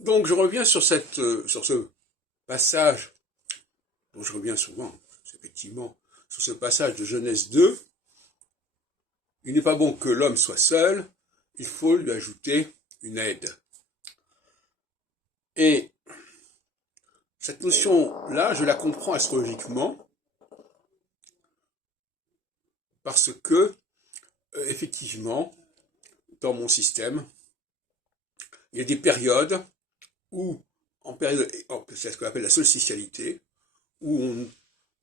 Donc je reviens sur sur ce passage, dont je reviens souvent, effectivement, sur ce passage de Genèse 2. Il n'est pas bon que l'homme soit seul, il faut lui ajouter une aide. Et cette notion-là, je la comprends astrologiquement, parce que, effectivement, dans mon système, il y a des périodes où, c'est ce qu'on appelle la solsticialité, où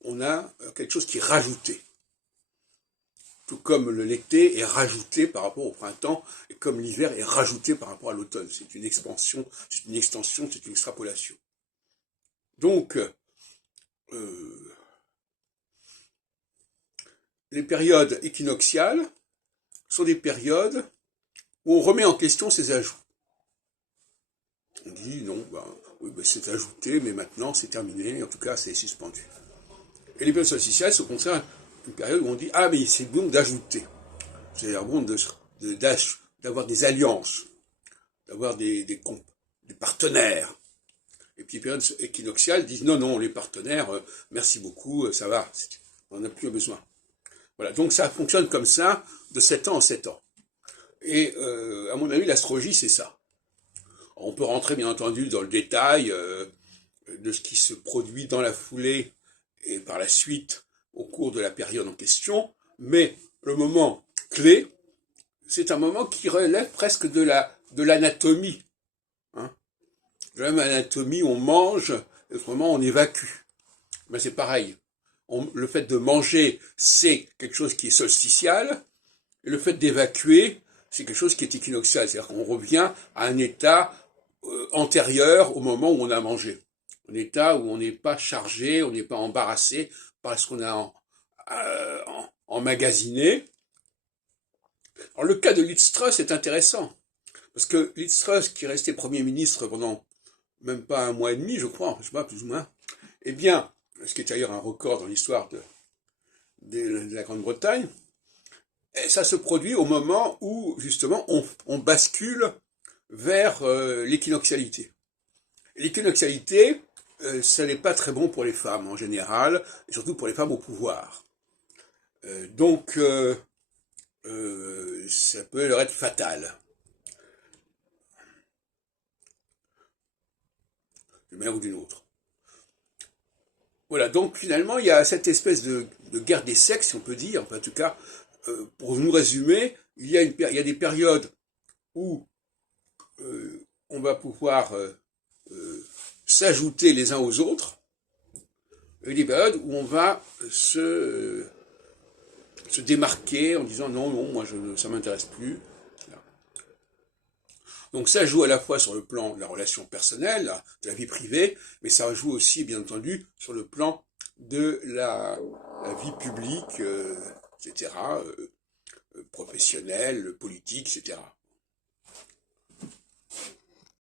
on a quelque chose qui est rajouté. Tout comme l'été est rajouté par rapport au printemps, et comme l'hiver est rajouté par rapport à l'automne. C'est une expansion, c'est une extension, c'est une extrapolation. Donc, les périodes équinoxiales sont des périodes où on remet en question ces ajouts. On dit non, oui, c'est ajouté, mais maintenant c'est terminé, en tout cas c'est suspendu. Et les périodes solsticiales, c'est au contraire une période où on dit ah mais c'est bon d'ajouter. C'est bon d'avoir des alliances, d'avoir des partenaires. Et puis les périodes équinoxiales disent non, non, les partenaires, merci beaucoup, ça va, on n'a plus besoin. Voilà, donc ça fonctionne comme ça, de 7 ans en 7 ans. Et à mon avis, l'astrologie, c'est ça. On peut rentrer bien entendu dans le détail de ce qui se produit dans la foulée et par la suite au cours de la période en question, mais le moment clé, c'est un moment qui relève presque de l'anatomie. Hein. De l'anatomie, on mange, et autrement on évacue. Ben c'est pareil. Le fait de manger, c'est quelque chose qui est solsticial, et le fait d'évacuer, c'est quelque chose qui est équinoxial. C'est-à-dire qu'on revient à un état antérieur au moment où on a mangé. Un état où on n'est pas chargé, on n'est pas embarrassé par ce qu'on a emmagasiné. Alors le cas de Liz Truss est intéressant, parce que Liz Truss, qui est resté Premier ministre pendant même pas un mois et demi, je crois, je sais pas, plus ou moins, eh bien, ce qui est d'ailleurs un record dans l'histoire de la Grande-Bretagne, ça se produit au moment où, justement, on bascule vers l'équinoxialité. L'équinoxialité, ça n'est pas très bon pour les femmes en général, et surtout pour les femmes au pouvoir. Donc, ça peut leur être fatal. D'une manière ou d'une autre. Voilà, donc finalement, il y a cette espèce de guerre des sexes, si on peut dire, enfin, en tout cas, pour nous résumer, il y a des périodes où on va pouvoir s'ajouter les uns aux autres, et des périodes où on va se démarquer en disant non, non, moi ça m'intéresse plus. Donc ça joue à la fois sur le plan de la relation personnelle, de la vie privée, mais ça joue aussi, bien entendu, sur le plan de la vie publique, etc., professionnelle, politique, etc.